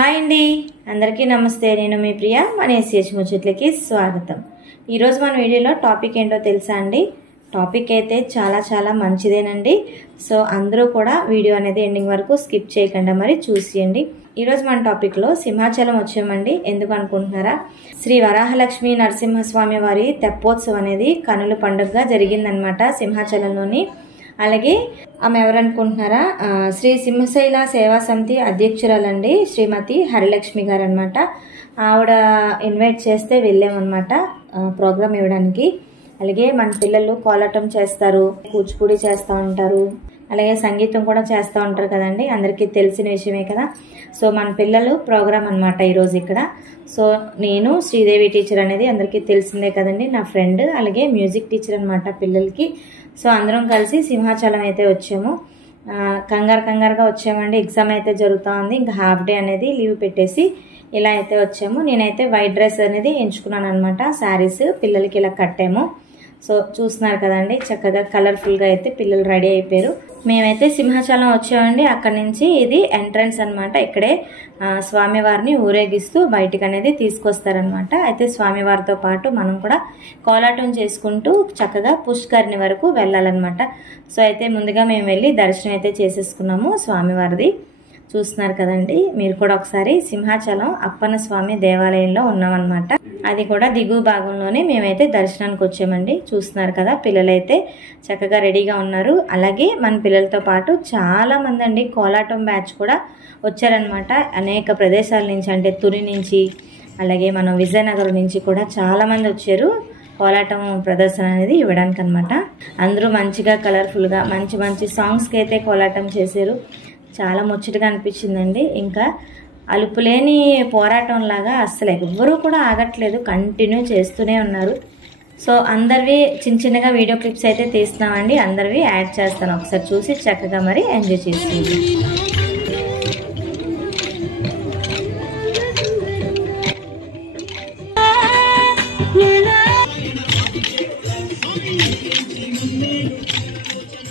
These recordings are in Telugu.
హాయ్ అండి, అందరికీ నమస్తే. నేను మీ ప్రియా. మన ఎస్ఎస్ ముచ్చట్లకి స్వాగతం. ఈరోజు మన వీడియోలో టాపిక్ ఏంటో తెలుసా అండి? టాపిక్ అయితే చాలా మంచిదేనండి. సో అందరూ కూడా వీడియో అనేది ఎండింగ్ వరకు స్కిప్ చేయకుండా మరి చూసేయండి. ఈరోజు మన టాపిక్లో సింహాచలం వచ్చామండి. ఎందుకు అనుకుంటున్నారా? శ్రీ వరాహలక్ష్మి నరసింహస్వామి వారి తెప్పోత్సవం అనేది కనుల పండుగగా జరిగిందనమాట సింహాచలంలోని. అలాగే ఆమె ఎవరనుకుంటున్నారా? శ్రీ సింహశైల సేవా సమితి అధ్యక్షురాలండి, శ్రీమతి హరిలక్ష్మి గారు అనమాట. ఆవిడ ఇన్వైట్ చేస్తే వెళ్ళామన్నమాట ప్రోగ్రామ్ ఇవ్వడానికి. అలాగే మన పిల్లలు కోలాటం చేస్తారు, కూచిపూడి చేస్తూ ఉంటారు, అలాగే సంగీతం కూడా చేస్తూ ఉంటారు కదండి, అందరికీ తెలిసిన విషయమే కదా. సో మన పిల్లలు ప్రోగ్రామ్ అనమాట ఈరోజు ఇక్కడ. సో నేను శ్రీదేవి టీచర్ అనేది అందరికీ తెలిసిందే కదండి, నా ఫ్రెండ్. అలాగే మ్యూజిక్ టీచర్ అనమాట పిల్లలకి. సో అందరం కలిసి సింహాచలం అయితే వచ్చాము. కంగారుగా వచ్చామండి. ఎగ్జామ్ అయితే జరుగుతూ ఉంది, ఇంకా హాఫ్ డే అనేది లీవ్ పెట్టేసి ఇలా అయితే వచ్చాము. నేనైతే వైట్ డ్రెస్ అనేది ఎంచుకున్నాను అనమాట, శారీస్ పిల్లలకి ఇలా కట్టాము. సో చూస్తున్నారు కదండి, చక్కగా కలర్ఫుల్గా అయితే పిల్లలు రెడీ అయిపోయారు. మేమైతే సింహాచలం వచ్చామండి. అక్కడి నుంచి ఇది ఎంట్రన్స్ అనమాట. ఇక్కడే స్వామివారిని ఊరేగిస్తూ బయటికి అనేది తీసుకొస్తారనమాట. అయితే స్వామివారితో పాటు మనం కూడా కోలాటం చేసుకుంటూ చక్కగా పుష్కరిణి వరకు వెళ్ళాలన్నమాట. సో అయితే ముందుగా మేము వెళ్ళి దర్శనం అయితే చేసేసుకున్నాము స్వామివారిది. చూస్తున్నారు కదండి, మీరు కూడా ఒకసారి సింహాచలం అప్పన్న స్వామి దేవాలయంలో ఉన్నామన్నమాట. అది కూడా దిగువ భాగంలోనే మేమైతే దర్శనానికి వచ్చామండి. చూస్తున్నారు కదా, పిల్లలైతే చక్కగా రెడీగా ఉన్నారు. అలాగే మన పిల్లలతో పాటు చాలా మంది అండి కోలాటం బ్యాచ్ కూడా వచ్చారనమాట. అనేక ప్రదేశాల నుంచి, అంటే తుని నుంచి, అలాగే మనం విజయనగరం నుంచి కూడా చాలా మంది వచ్చారు కోలాటం ప్రదర్శన అనేది ఇవ్వడానికి అనమాట. అందరూ మంచిగా కలర్ఫుల్గా మంచి సాంగ్స్కి అయితే కోలాటం చేశారు. చాలా ముచ్చటగా అనిపించిందండి. ఇంకా అలుపులేని పోరాటం లాగా అస్సలు ఎవ్వరూ కూడా ఆగట్లేదు, కంటిన్యూ చేస్తూనే ఉన్నారు. సో అందరివి చిన్నగా వీడియో క్లిప్స్ అయితే తీస్తున్నామండి, అందరివి యాడ్ చేస్తాను, ఒకసారి చూసి చక్కగా మరి ఎంజాయ్ చేస్తుంది.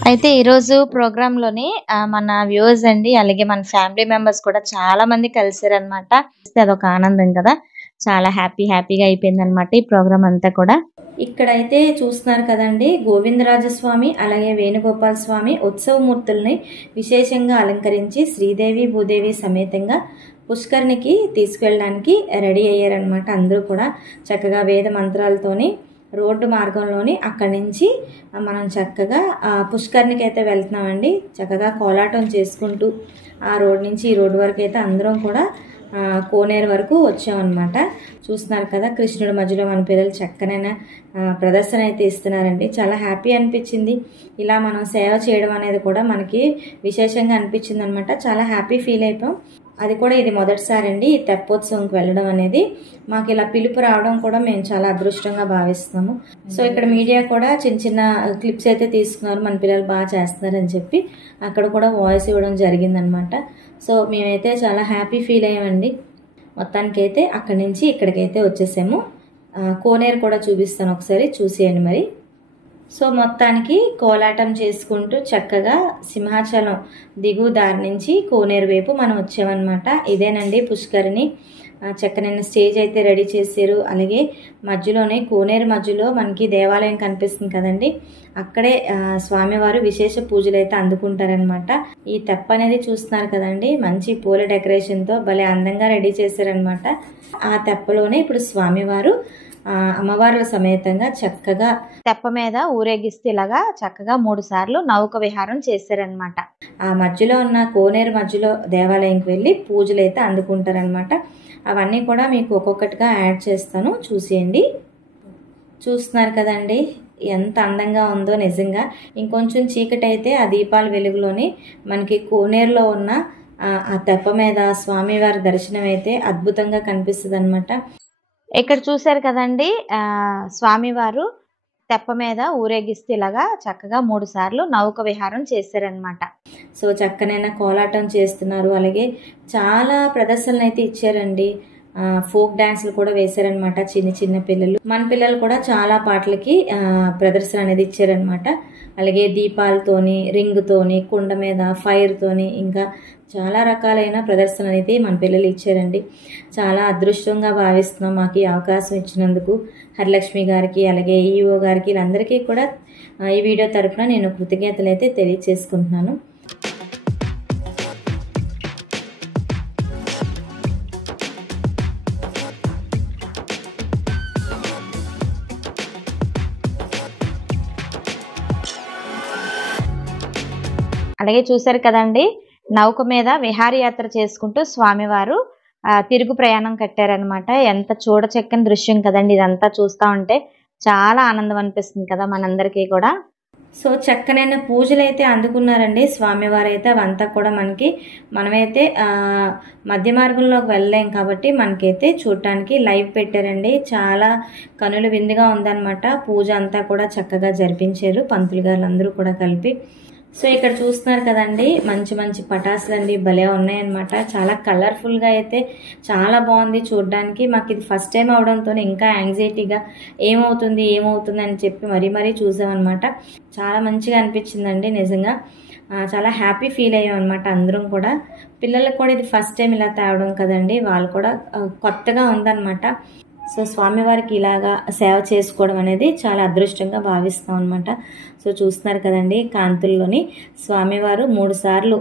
అయితే ఈరోజు ప్రోగ్రాంలోని మన వ్యూవర్స్ అండి, అలాగే మన ఫ్యామిలీ మెంబర్స్ కూడా చాలా మంది కలిసారనమాట. అదొక ఆనందం కదా, చాలా హ్యాపీగా అయిపోయింది అనమాట ఈ ప్రోగ్రామ్ అంతా కూడా. ఇక్కడైతే చూస్తున్నారు కదండి, గోవిందరాజస్వామి అలాగే వేణుగోపాల స్వామి ఉత్సవమూర్తుల్ని విశేషంగా అలంకరించి శ్రీదేవి భూదేవి సమేతంగా పుష్కరిణికి తీసుకెళ్ళడానికి రెడీ అయ్యారనమాట. అందరూ కూడా చక్కగా వేద మంత్రాలతోని రోడ్డు మార్గంలోని అక్కడి నుంచి మనం చక్కగా పుష్కరిణికి అయితే వెళ్తున్నామండి. చక్కగా కోలాటం చేసుకుంటూ ఆ రోడ్ నుంచి ఈ రోడ్డు వరకు అయితే అందరం కూడా కోనేరు వరకు వచ్చామన్నమాట. చూస్తున్నారు కదా, కృష్ణుడి మధ్యలో మన పిల్లలు చక్కనైన ప్రదర్శన అయితే ఇస్తున్నారండి. చాలా హ్యాపీ అనిపించింది. ఇలా మనం సేవ చేయడం అనేది కూడా మనకి విశేషంగా అనిపించింది అనమాట. చాలా హ్యాపీ ఫీల్ అయిపోయాం. అది కూడా ఇది మొదటిసారి అండి ఈ తెప్పోత్సవంకి వెళ్ళడం అనేది. మాకు ఇలా పిలుపు రావడం కూడా మేము చాలా అదృష్టంగా భావిస్తున్నాము. సో ఇక్కడ మీడియా కూడా చిన్న క్లిప్స్ అయితే తీసుకున్నారు, మన పిల్లలు బాగా చేస్తున్నారని చెప్పి అక్కడ కూడా వాయిస్ ఇవ్వడం జరిగిందనమాట. సో మేమైతే చాలా హ్యాపీ ఫీల్ అయ్యామండి. మొత్తానికైతే అక్కడి నుంచి ఇక్కడికైతే వచ్చేసాము. కోనేరు కూడా చూపిస్తాను, ఒకసారి చూసేయండి మరి. సో మొత్తానికి కోలాటం చేసుకుంటూ చక్కగా సింహాచలం దిగువ దారి నుంచి కోనేరు వైపు మనం వచ్చామన్నమాట. ఇదేనండి పుష్కరిణి. చక్కనైన స్టేజ్ అయితే రెడీ చేశారు. అలాగే మధ్యలోనే కోనేరు మధ్యలో మనకి దేవాలయం కనిపిస్తుంది కదండి, అక్కడే స్వామివారు విశేష పూజలు అయితే అందుకుంటారనమాట. ఈ తెప్ప అనేది చూస్తున్నారు కదండి, మంచి పూల డెకరేషన్తో భలే అందంగా రెడీ చేశారనమాట. ఆ తెప్పలోనే ఇప్పుడు స్వామివారు అమ్మవార్ల సమేతంగా చక్కగా తెప్ప మీద ఊరేగిస్తూ ఇలాగా చక్కగా 3 సార్లు నౌక విహారం చేశారనమాట. ఆ మధ్యలో ఉన్న కోనేరు మధ్యలో దేవాలయంకి వెళ్ళి పూజలు అయితే అందుకుంటారనమాట. అవన్నీ కూడా మీకు ఒక్కొక్కటిగా యాడ్ చేస్తాను, చూసేయండి. చూస్తున్నారు కదండి ఎంత అందంగా ఉందో నిజంగా. ఇంకొంచెం చీకటి అయితే ఆ దీపాల వెలుగులోని మనకి కోనేరులో ఉన్న ఆ తెప్ప మీద స్వామివారి దర్శనం అయితే అద్భుతంగా కనిపిస్తుంది అనమాట. ఇక్కడ చూశారు కదండి, స్వామివారు తెప్ప మీద ఊరేగిస్తూ ఇలాగా చక్కగా 3 సార్లు నౌక విహారం చేశారనమాట. సో చక్కనైన కోలాటం చేస్తున్నారు. అలాగే చాలా ప్రదర్శనలు అయితే ఇచ్చారండి. ఫోక్ డాన్సులు కూడా వేశారనమాట చిన్న చిన్న పిల్లలు. మన పిల్లలు కూడా చాలా పాటలకి ప్రదర్శన అనేది ఇచ్చారనమాట. అలాగే దీపాలతోని, రింగుతోని, కుండ మీద ఫైర్ తోని, ఇంకా చాలా రకాలైన ప్రదర్శన అనేది మన పిల్లలు ఇచ్చారండి. చాలా అదృష్టంగా భావిస్తున్నాం మాకు ఈ అవకాశం ఇచ్చినందుకు. హరిలక్ష్మి గారికి, అలాగే ఈఓ గారికి, వీళ్ళందరికీ కూడా ఈ వీడియో తరఫున నేను కృతజ్ఞతలు అయితే తెలియచేసుకుంటున్నాను. అలాగే చూసారు కదండి, నౌక మీద విహారయాత్ర చేసుకుంటూ స్వామివారు తిరుగు ప్రయాణం కట్టారనమాట. ఎంత చూడచక్కని దృశ్యం కదండి. ఇదంతా చూస్తూ ఉంటే చాలా ఆనందం అనిపిస్తుంది కదా మనందరికీ కూడా. సో చక్కనైన పూజలు అయితే అందుకున్నారండి స్వామివారు అయితే. అవంతా కూడా మనమైతే మధ్య మార్గంలోకి వెళ్ళలేం కాబట్టి మనకైతే చూడటానికి లైవ్ పెట్టారండి. చాలా కనుల విందుగా ఉందన్నమాట. పూజ అంతా కూడా చక్కగా జరిపించారు పంతులు గారు అందరూ కూడా కలిపి. సో ఇక్కడ చూస్తున్నారు కదండి, మంచి మంచి పటాసులు అండి, భలే ఉన్నాయన్నమాట. చాలా కలర్ఫుల్గా అయితే చాలా బాగుంది చూడడానికి. మాకు ఇది ఫస్ట్ టైం అవడంతో ఇంకా యాంగ్జైటీగా ఏమవుతుంది అని చెప్పి మరీ చూసామన్నమాట. చాలా మంచిగా అనిపించిందండి నిజంగా. చాలా హ్యాపీ ఫీల్ అయ్యాం అనమాట అందరం కూడా. పిల్లలకు కూడా ఇది ఫస్ట్ టైం ఇలా తేవడం కదండి, వాళ్ళు కూడా కొత్తగా ఉందన్నమాట. సో స్వామివారికి ఇలాగా సేవ చేసుకోవడం అనేది చాలా అదృష్టంగా భావిస్తాం అనమాట. సో చూస్తున్నారు కదండి, కాంతుల్లోని స్వామివారు 3 సార్లు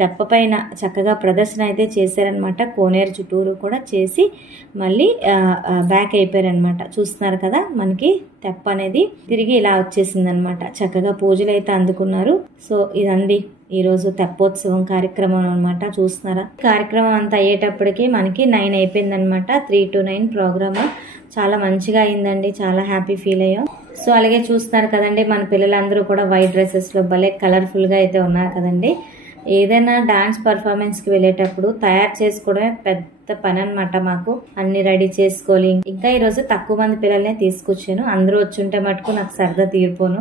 తెప్ప పైన చక్కగా ప్రదర్శన అయితే చేశారనమాట. కోనేరు చుట్టూరు కూడా చేసి మళ్ళీ బ్యాక్ అయిపోయారనమాట. చూస్తున్నారు కదా, మనకి తెప్ప అనేది తిరిగి ఇలా వచ్చేసింది అనమాట. చక్కగా పూజలు అయితే అందుకున్నారు. సో ఇదండి ఈరోజు తెప్పోత్సవం కార్యక్రమం అనమాట. చూస్తున్నారా, కార్యక్రమం అంతా అయ్యేటప్పటికి మనకి 9 అయిపోయింది అనమాట. 3 to 9 ప్రోగ్రామ్ చాలా మంచిగా అయిందండి. చాలా హ్యాపీ ఫీల్ అయ్యాం. సో అలాగే చూస్తున్నారు కదండి, మన పిల్లలందరూ కూడా వైట్ డ్రెస్సెస్ లో భలే కలర్ఫుల్ గా అయితే ఉన్నారు కదండి. ఏదైనా డాన్స్ పర్ఫార్మెన్స్ కి వెళ్ళేటప్పుడు తయారు చేసుకోవడమే పెద్ద పని అనమాట. మాకు అన్ని రెడీ చేసుకోవాలి. ఇంకా ఈరోజు తక్కువ మంది పిల్లల్నే తీసుకొచ్చాను. అందరూ వచ్చుంటే మటుకు నాకు సరదా తీరిపోను.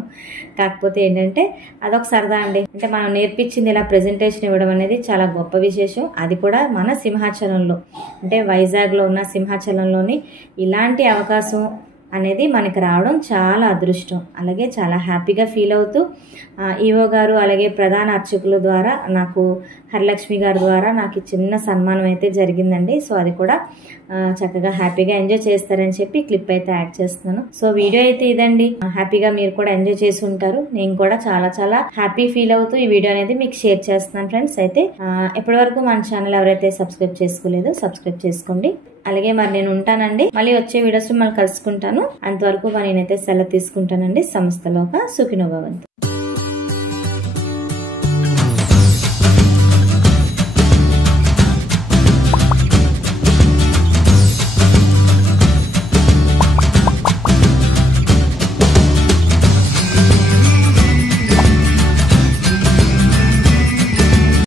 కాకపోతే ఏంటంటే అదొక సరదా అండి. అంటే మనం నేర్పించింది ఇలా ప్రెజెంటేషన్ ఇవ్వడం అనేది చాలా గొప్ప విశేషం. అది కూడా మన సింహాచలంలో, అంటే వైజాగ్ లో ఉన్న సింహాచలంలోని ఇలాంటి అవకాశం అనేది మనకి రావడం చాలా అదృష్టం. అలాగే చాలా హ్యాపీగా ఫీల్ అవుతూ ఈవో గారు అలాగే ప్రధాన అర్చకుల ద్వారా నాకు, హరిలక్ష్మి గారి ద్వారా నాకు చిన్న సన్మానం అయితే జరిగిందండి. సో అది కూడా చక్కగా హ్యాపీగా ఎంజాయ్ చేస్తారని చెప్పి క్లిప్ అయితే యాడ్ చేస్తున్నాను. సో వీడియో అయితే ఇదండి. హ్యాపీగా మీరు కూడా ఎంజాయ్ చేసి ఉంటారు. నేను కూడా చాలా హ్యాపీ ఫీల్ అవుతూ ఈ వీడియో అనేది మీకు షేర్ చేస్తున్నాను ఫ్రెండ్స్. అయితే ఇప్పటి వరకు మన ఛానల్ ఎవరైతే సబ్స్క్రైబ్ చేసుకోలేదో సబ్స్క్రైబ్ చేసుకోండి. అలాగే మరి నేను ఉంటానండి. మళ్ళీ వచ్చే వీడియోస్ మళ్ళీ కలుసుకుంటాను. అంతవరకు నేనైతే సెలవు తీసుకుంటానండి. సంస్థలోక సుఖినో భవంతు.